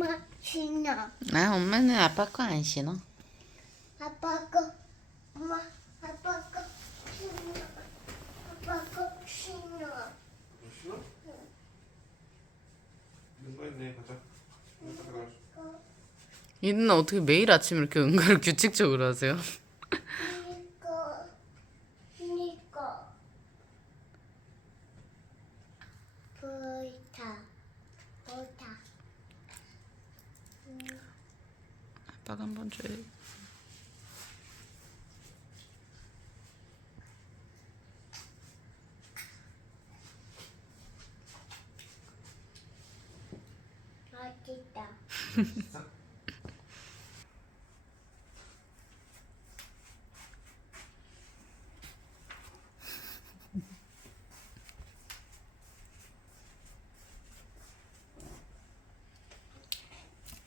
엄마 신어. 아, 엄마는 아빠 거 안 신어. 아빠 거. 엄마 아빠 거 신어. 아빠 거 신어. 싫어? 누가 있네. 가자. 이 누나 어떻게 매일 아침 이렇게 응가를 규칙적으로 하세요? 니꺼 보이타 아빠가 한번 줘야 돼. 맛있다.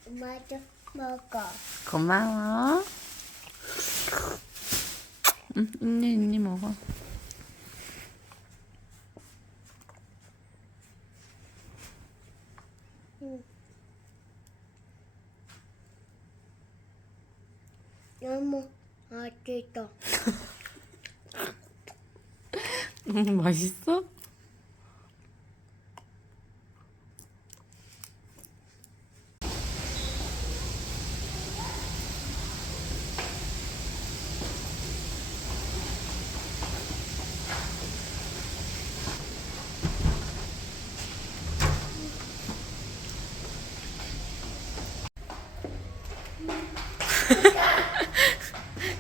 엄마도 먹어. 고마워. 응, 있니 먹어. 너무 맛있다. 맛있어?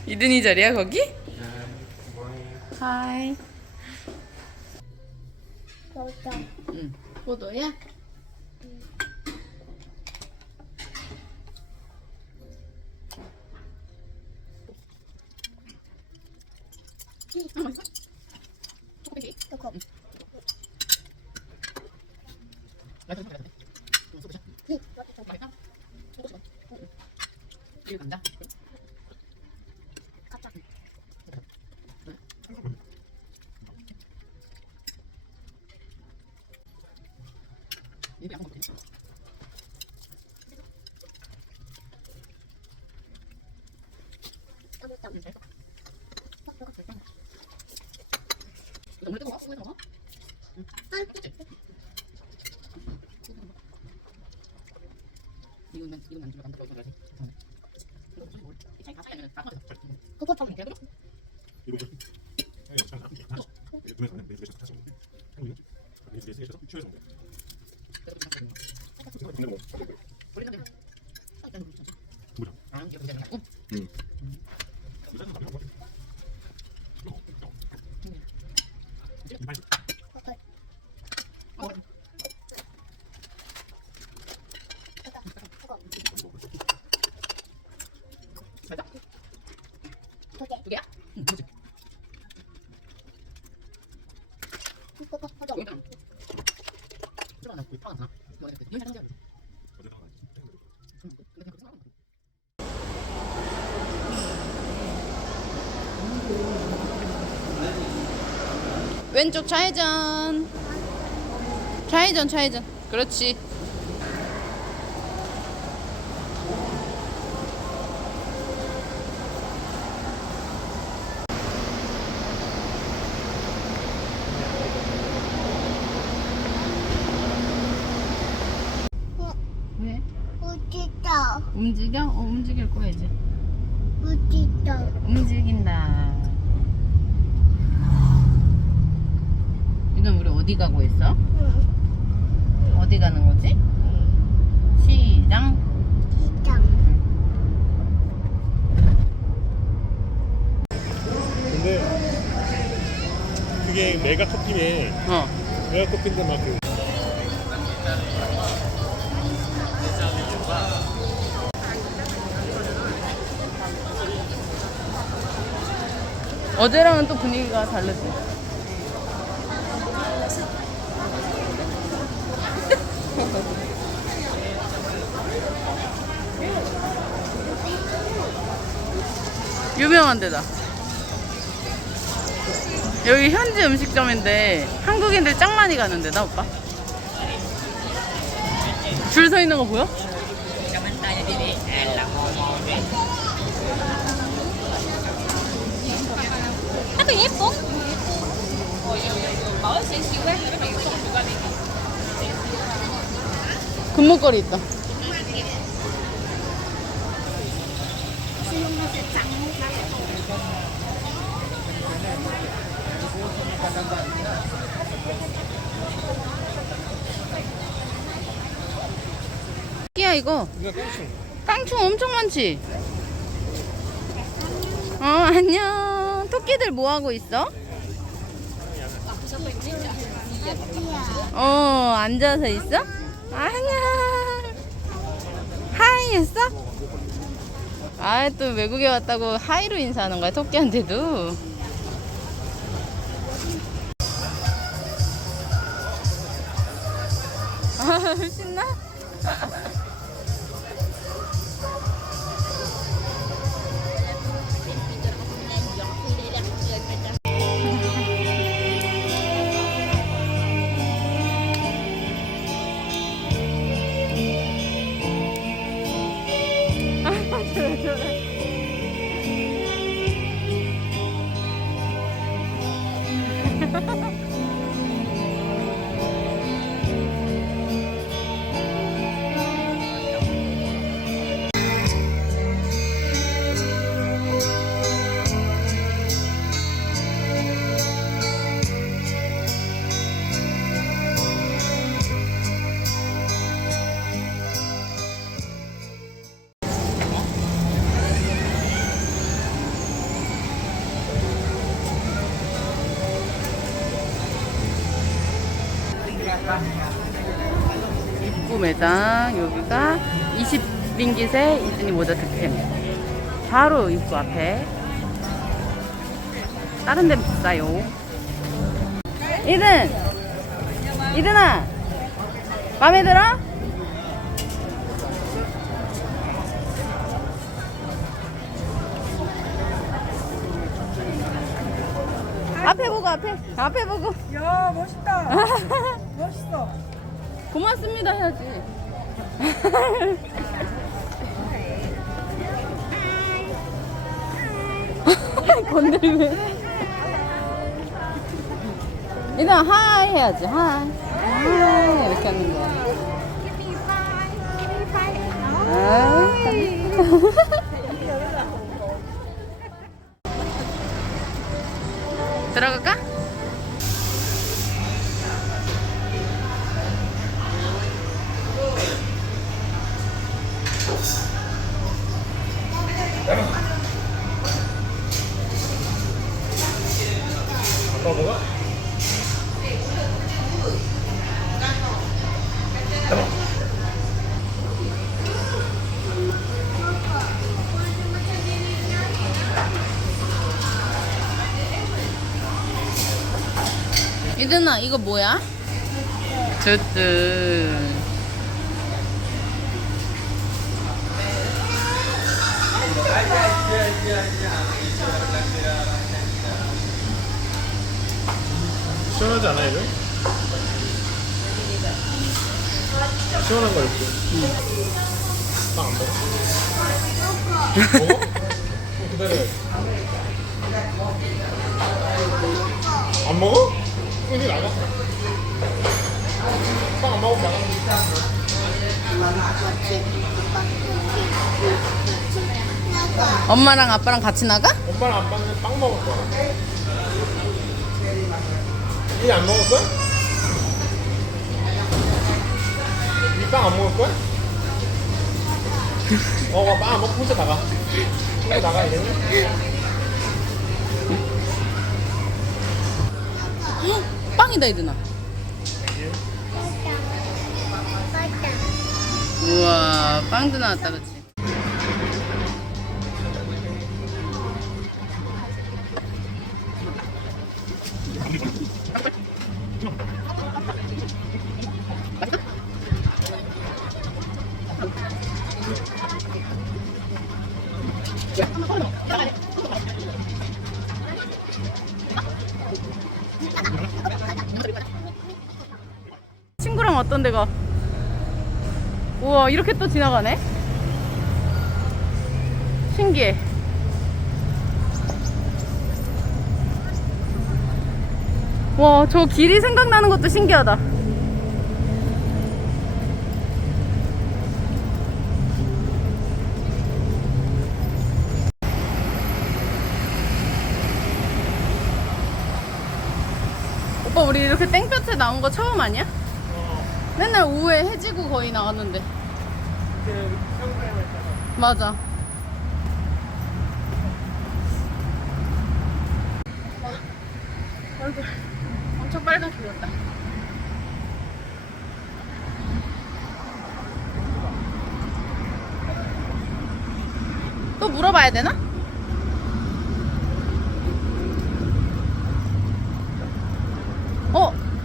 이든이 자리야 거기? 하이. 먹자. 응. 포도야? 조금. 이거 간다. 두 개야? 응, 그렇지. 왼쪽 좌회전. 좌회전, 좌회전. 그렇지. 왜? 맛있다. 움직여? 움직일 거야 이제. 맛있다. 움직인다. 지금 우리 어디 가고 있어? 어디 가는 거지? 시장? 시장. 근데 그게 메가 커피네. 어. 메가 커피인데 막 그. 어제랑은 또 분위기가 다르지. 유명한 데다. 여기 현지 음식점인데 한국인들 짱 많이 가는 데다 오빠. 줄 서 있는 거 보여? 아빠 예뻐? 금목걸이 있다. 끼야 이거. 이거 깡충. 깡충 엄청 많지? 안녕. 토끼들 뭐 하고 있어? 앉아서 있어? 안녕. 하이 했어? 또 외국에 왔다고 하이로 인사하는 거야, 토끼한테도. 신나? 입구 매장 여기가 20링깃에 이즈니 모자 득템. 바로 입구 앞에. 다른 데는 비싸요. 이든아 마음에 들어? 앞에 보고 앞에 보고. 야 멋있다. 멋있어. 고맙습니다 해야지. 건들면. 일단 하이 해야지. 하이 이렇게 하는 거야. 들어갈까? 아빠 뭐가? 이든아 이거 뭐야? 뚜뚜. 시원하지 않아 이거? 시원한 거 이렇게. 빵 안 먹어? 먹어? 기다려. 안 먹어? 이제 나가. 빵 안 먹으면 나가. 엄마랑 아빠랑 같이 나가? 엄마랑 아빠는 빵 먹을 거야. 이 안 먹을 거야? 이 빵 안 먹을 거야? 빵 안 먹고 혼자 나가. 혼자 나가 이제는. 빵이다 이든아. 우와 빵도 나왔다 그치? 친구랑 어떤 데가? 우와 이렇게 또 지나가네? 신기해. 와, 저 길이 생각나는 것도 신기하다. 오빠, 우리 이렇게 땡볕에 나온 거 처음 아니야? 맨날 오후에 해지고 거의 나갔는데. 맞아. 얼굴 엄청 빨갛게 됐다. 또 물어봐야 되나?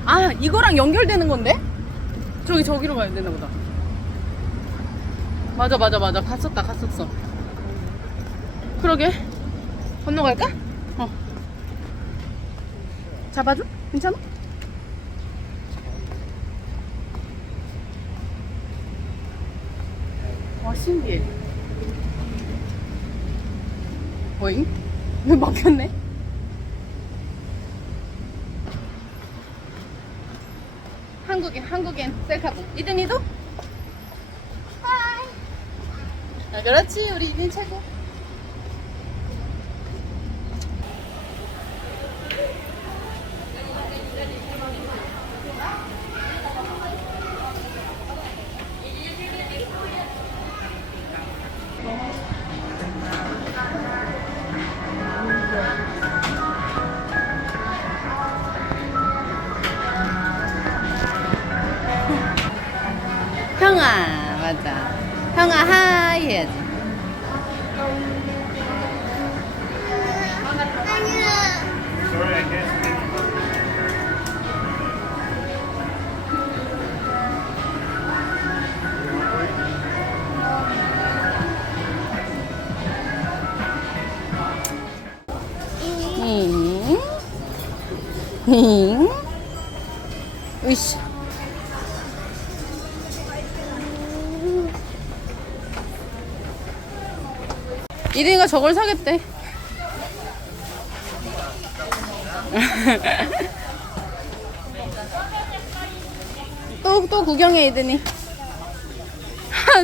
아, 이거랑 연결되는 건데? 저기로 가야 되나 보다. 맞아. 갔었어. 그러게. 건너갈까? 잡아줘? 괜찮아? 와, 신기해. 뭐잉? 왜 막혔네? 한국인 셀카봉. 이든이도? 하이. 아, 그렇지. 우리 이든 최고. 형아, 맞아. 형아, 하이 해야지. 으이씨. 이든이가 저걸 사겠대. 또 구경해, 이든이.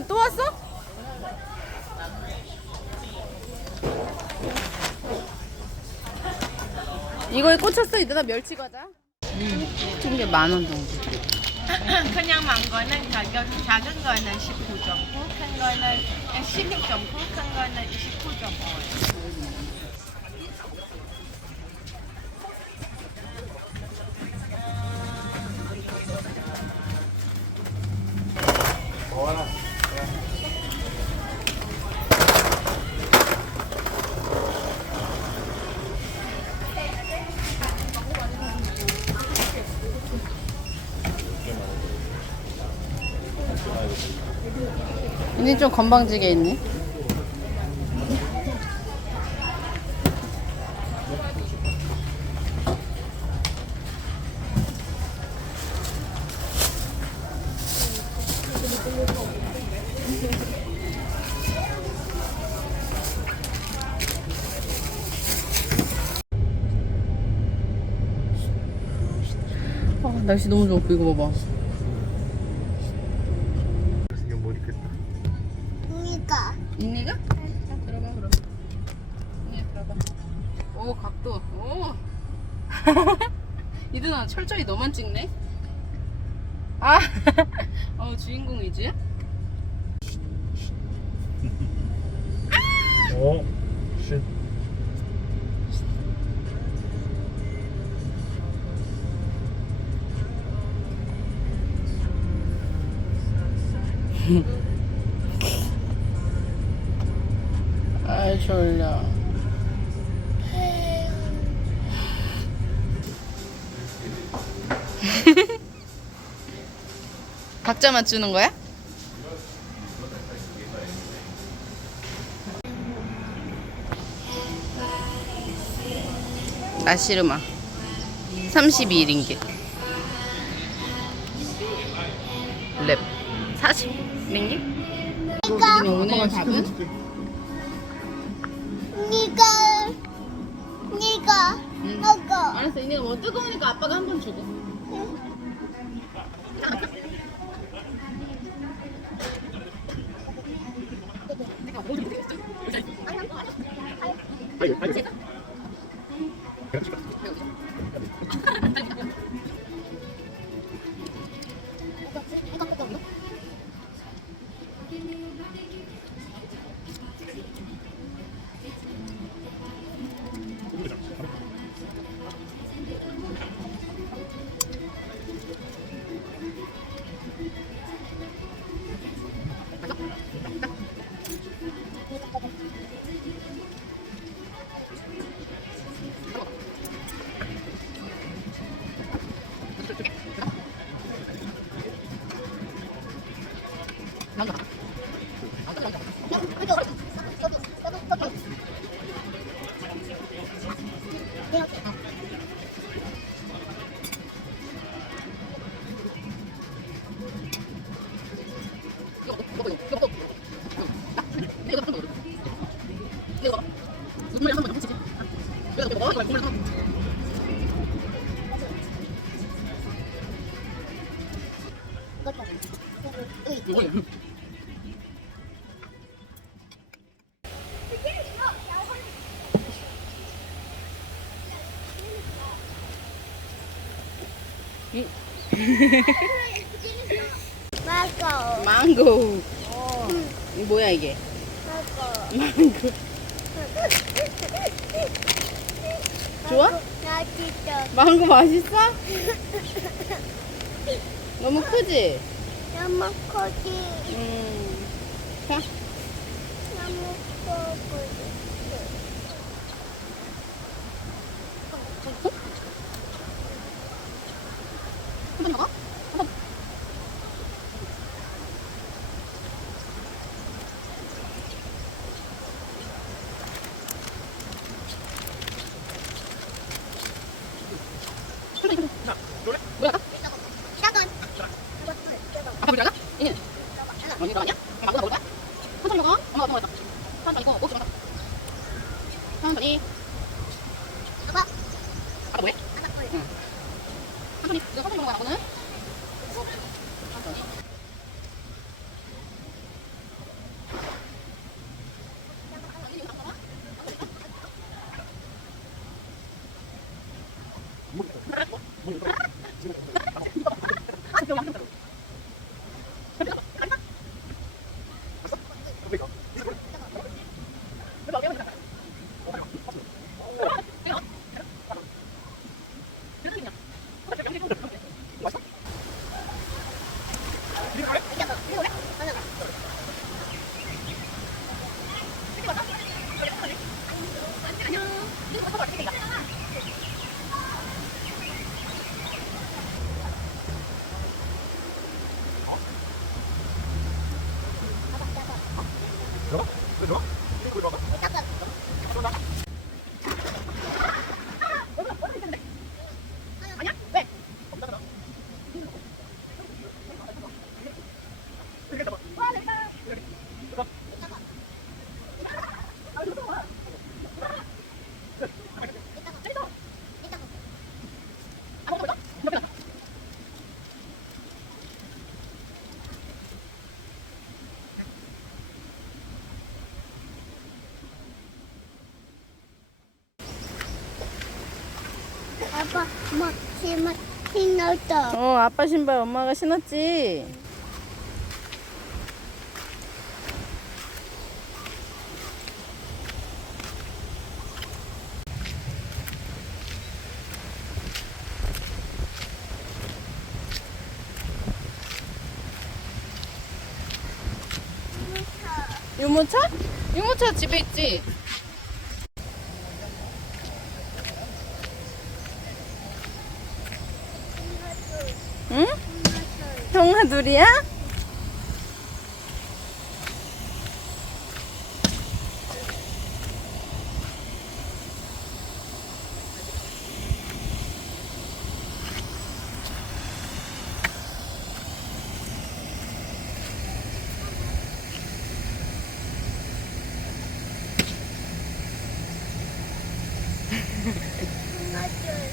또 왔어? 이거에 꽂혔어, 이든아. 멸치 과자. 이게 10,000원 정도. 그냥 망고는 가격 작은 거는 19.9, 큰 거는 16.9, 큰 거는 29.5. 이제 좀 건방지게 있네. 날씨 너무 좋아. 이거 봐봐. 그러니까. 인니가? 들어가 그럼. 인니 들어가. 오, 각도. 오. 이든아, 철저히 너만 찍네. 아. 주인공이지? 오, 쉿. 아이, 졸려. 각자 맞추는 거야? 나시르마 32링깃. 랩 40링깃? 오늘 밥은? 니가 응. 먹어. 알았어. 이내가 뭐 뜨거우니까 아빠가 한 번 주고. 먹어. 망고. 이 뭐야 이게? 먹어. 망고. 좋아? 맛있어. 망고 맛있어? 너무 크지? 너무 커지. 자, 너무 커. 한번 먹어? 뭐야? 잠깐. 아빠 물려나? 이는? 이거 아니야? 아무나 먹을 거야? 천천히 먹어. 엄마가 어떤 거 했어? 천천히 먹어. 먹지 마. 천천히. 아빠. 아빠 뭐해? 아빠 걸. 응. 천천히. 이거 천천히 먹는 거야, 아빠는? 천천히. 아빠 막 심어 신었어. 아빠 신발 엄마가 신었지? 유모차? 유모차 집에 있지? 응? 형아 둘이야?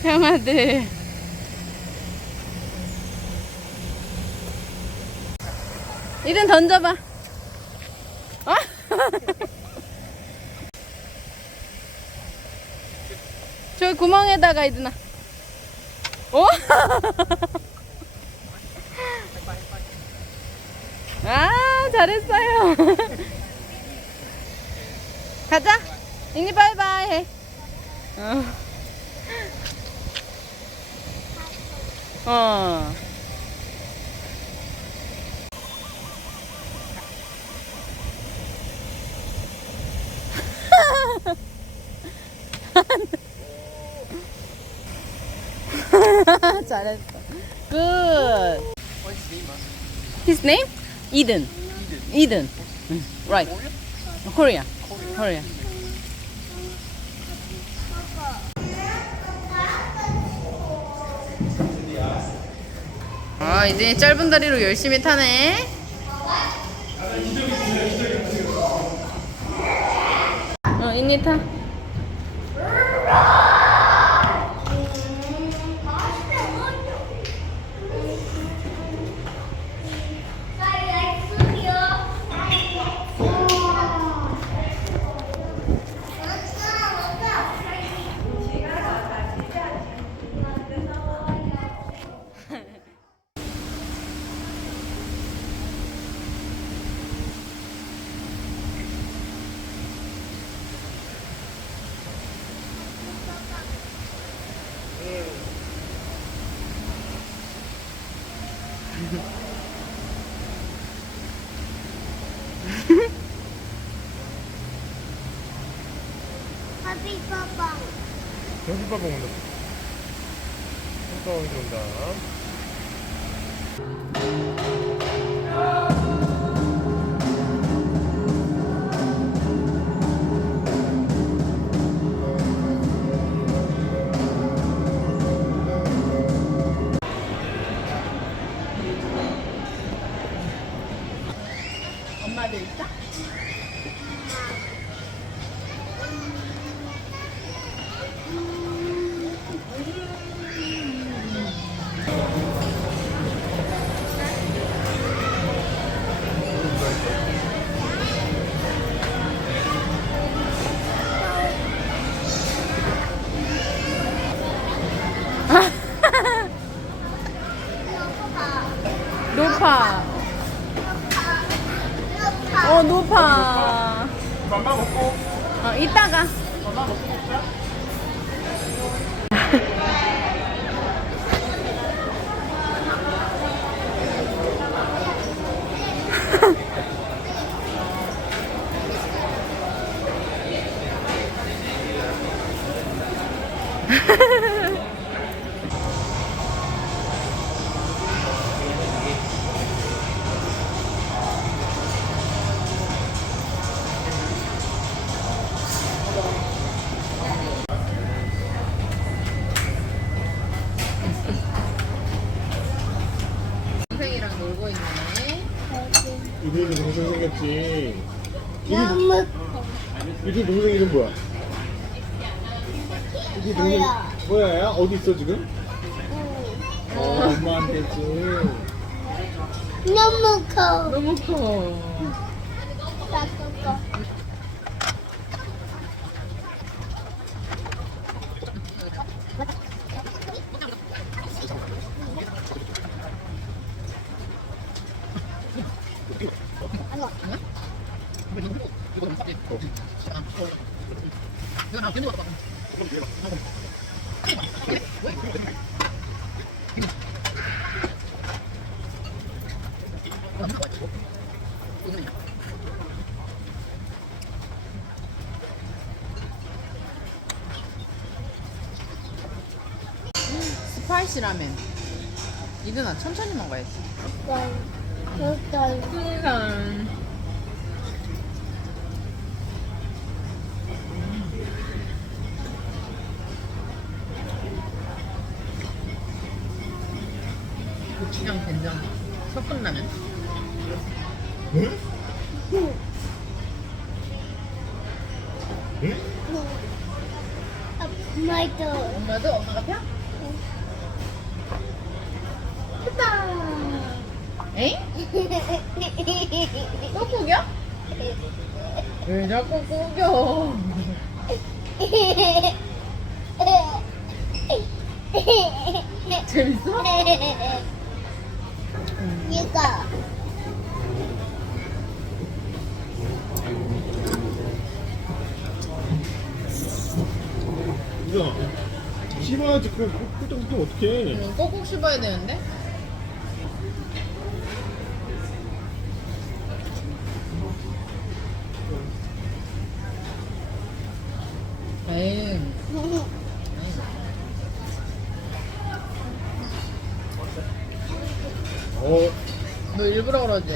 형아들. 이든 던져봐. 어? 저 구멍에다가 이든아. 오? 아, 잘했어요. 가자. 이니 바이바이 해. 어. 잘했어. Good. His name? Eden. Eden. Right. Korea. Korea. 아, 이제 짧은 다리로 열심히 타네. 이니 타. 바비 봐봐. 경기밥 온다. 경기밥 온다. 엄마도 있다? 높아. 높아. 맘마 먹고. 이따가. 맘마 먹고 먹자. 동생이랑 놀고 있네. 이들이 동생 생겼지. 너무 이들 동생 이름 뭐야? 이들 동생 뭐야? 어디 있어 지금? 엄마한테 있지. 너무 커. 너무 커. 따뜻해. 스파이시 라멘. 이든아 천천히 먹어야지. 고추장 된장 섞은 라면. 응? 응? 엄마 엄마도. 엄마도? 엄마가 펴? 됐다. 에잉? 또 구겨? 왜 자꾸 구겨? 재밌어? 이거. 이거 씹어야지. 그럼 꿀떡꿀떡 어떡해. 꼭꼭 씹어야 되는데? 에이. 너 일부러 그러지?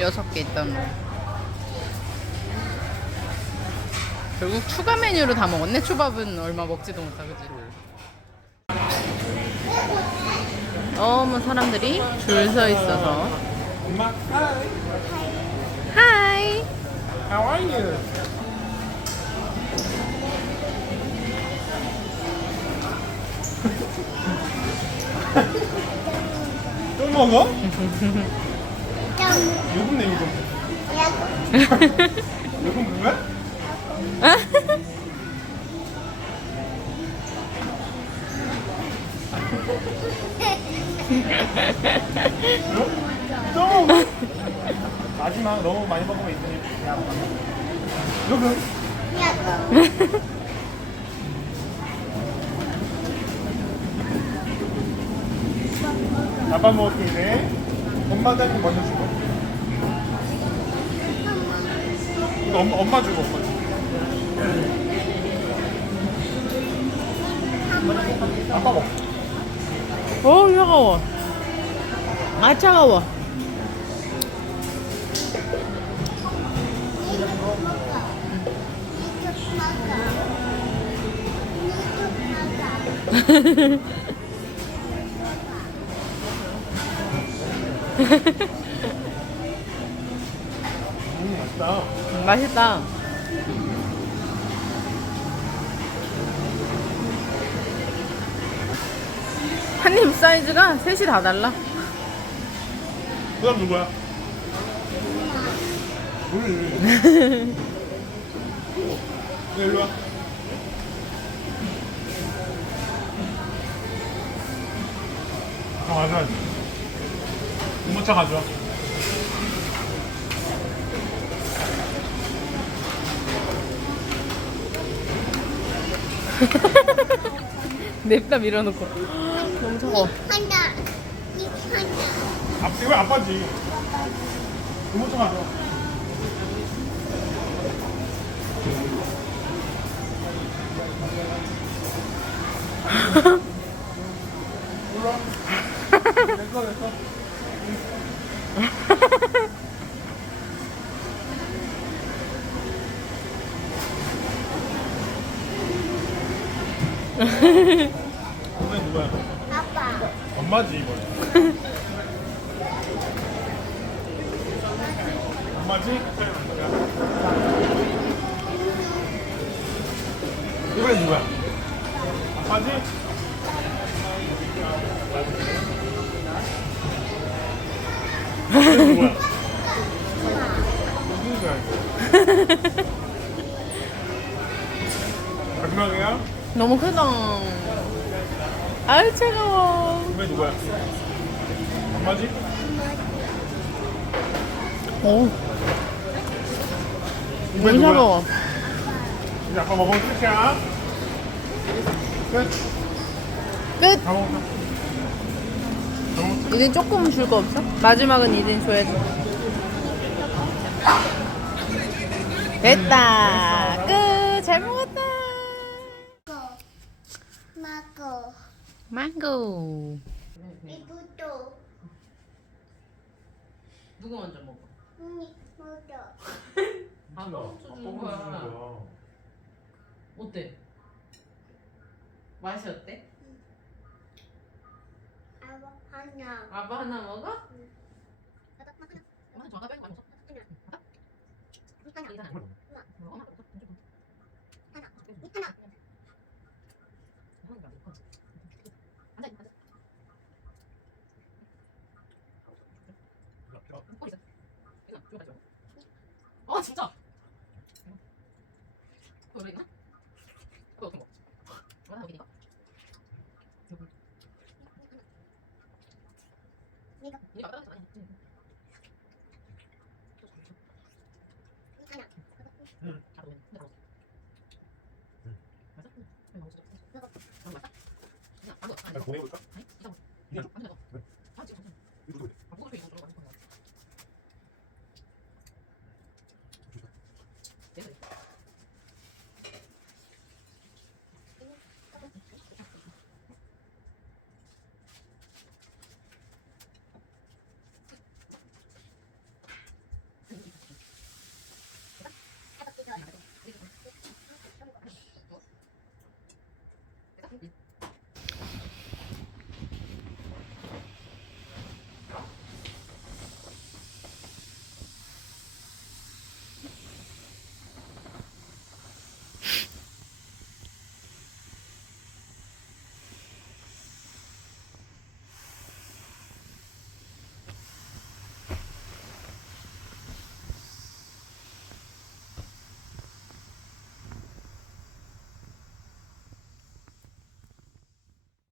여섯 개 있던 거. 결국 추가 메뉴로 다 먹었네. 초밥은 얼마 먹지도 못하, 그지? 너무 사람들이 줄 서 있어서. 엄마, hi. 하이. How are you? 또 먹어? 요금 내 요금. 요금 뭐야? 또 먹어? 마지막 너무 많이 먹으면 있으니 요금. 아빠 먹을게. 엄마한테 먼저 주고. 이거 엄마 주고 엄마 주고. 아빠 먹. 차가워. 아, 차가워. 맛있다. 맛있다. 한 입 사이즈가 셋이 다 달라. 그 다음 누구야? 물. 일로 와. 가져와야지. 유모차 가져와. 냅다 밀어놓고. 너무 차가워. 하나. 이 하나. 이거 아빠지. 유모차 가져와. 몰라. 됐어. 오늘 누구야? 아빠. 엄마지 이번에. 엄마지? 이번엔 누구야? 아빠지? 이번엔 누구야? 누구야? 마지막이야? 너무 크다. 아유, 차가워. 이번엔 누구야? 엄마지? 오, 이번엔 너무 누구야? 차가워. 이제 아빠 먹으면 끝이야. 끝. 끝. 다 먹었다. 다 먹었어? 이제 조금 줄 거 없어? 마지막은 이젠 줘야지. 됐다. 끝. 잘 먹었다. 마고. 망고. 이것도. 누구 먼저 먹어? 이것도. 아빠 먼저 주는 거야. 어때? 맛이 어때? 아빠. 하나. 아빠 하나 먹어? 엄마는 저 아까 빨리 많이 먹어. 하나. 괜찮아. 뭘 엄마 먹어. 하나. 하나. 앉아 앉아. 먹어? 꼬리 있어. 괜찮아. 좀 가져. 아 진짜. 그거 있나? 그거 어떻게 먹어? 하나 먹이니까. 이거. 이거 아까 많이. 하나. 응. 아 너무 힘들어. 맛있어? 응. 맛있어. 너무 맛있어? 그냥 아무. 보내볼까? 아니, 이거. 그냥. 아무